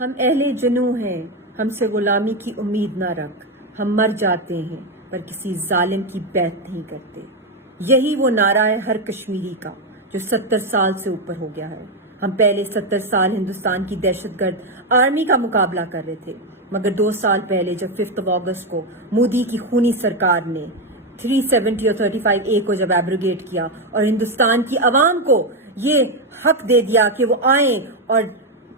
ہم اہل جنوں ہیں، ہم سے غلامی کی امید نہ رکھ، ہم مر جاتے ہیں پر کسی ظالم کی بیعت نہیں کرتے۔ یہی وہ نعرہ ہے ہر کشمیری کا جو 70 سال سے اوپر ہو گیا ہے۔ ہم پہلے 70 سال ہندوستان کی دہشت گرد آرمی کا مقابلہ کر رہے تھے، مگر 2 سال پہلے جب 5 اگست کو مودی کی خونی سرکار نے 370 اور 35A کو جب ایبروگیٹ کیا اور ہندوستان کی عوام کو یہ حق دے دیا کہ وہ آئیں اور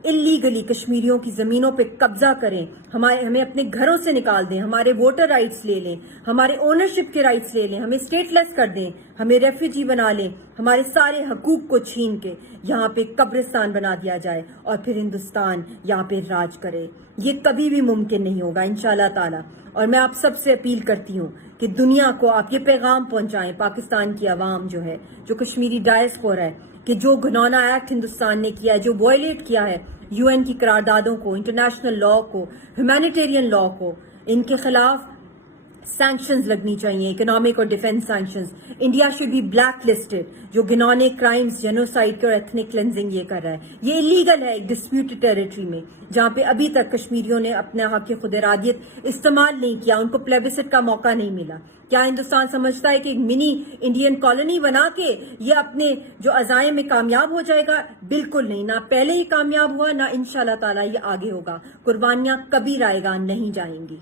اللیگلی کشمیریوں کی زمینوں پہ قبضہ کریں، ہمیں اپنے گھروں سے نکال دیں، ہمارے ووٹر رائٹس لے لیں، ہمارے اونرشپ کے رائٹس لے لیں، ہمیں اسٹیٹ لیس کر دیں، ہمیں ریفیوجی بنا لیں، ہمارے سارے حقوق کو چھین کے یہاں پہ قبرستان بنا دیا جائے اور پھر ہندوستان یہاں پہ راج کرے، یہ کبھی بھی ممکن نہیں ہوگا انشاءاللہ تعالی۔ اور میں آپ سب سے اپیل کرتی ہوں کہ دنیا کو آپ یہ پیغام پہنچائیں، پاکستان کی عوام جو ہے، جو کشمیری ڈائسپورا ہے، کہ جو گھنونا ایکٹ ہندوستان نے کیا ہے، جو وائلیٹ کیا ہے UN کی قراردادوں کو، انٹرنیشنل لا کو، ہیومینیٹیرین لا کو، ان کے خلاف سینکشنز لگنی چاہیے، اکنامک اور defence sanctions. India should be blacklisted لسٹڈ جو گھنونے کرائمز، جینوسائیڈ کے اور ایتھنک کلینزنگ یہ کر رہا ہے۔ یہ اللیگل ہے ایک ڈسپیوٹڈ ٹیریٹری میں، جہاں پہ ابھی تک کشمیریوں نے اپنے حق خود ارادیت استعمال نہیں کیا، ان کو پلیبسٹ کا موقع نہیں ملا۔ کیا ہندوستان سمجھتا ہے کہ ایک منی انڈین کالونی بنا کے یہ اپنے جو عزائم میں کامیاب ہو جائے گا؟ بالکل نہیں، نہ پہلے ہی کامیاب ہوا، نہ انشاءاللہ تعالی یہ آگے ہوگا۔ قربانیاں کبھی رائیگان نہیں جائیں گی۔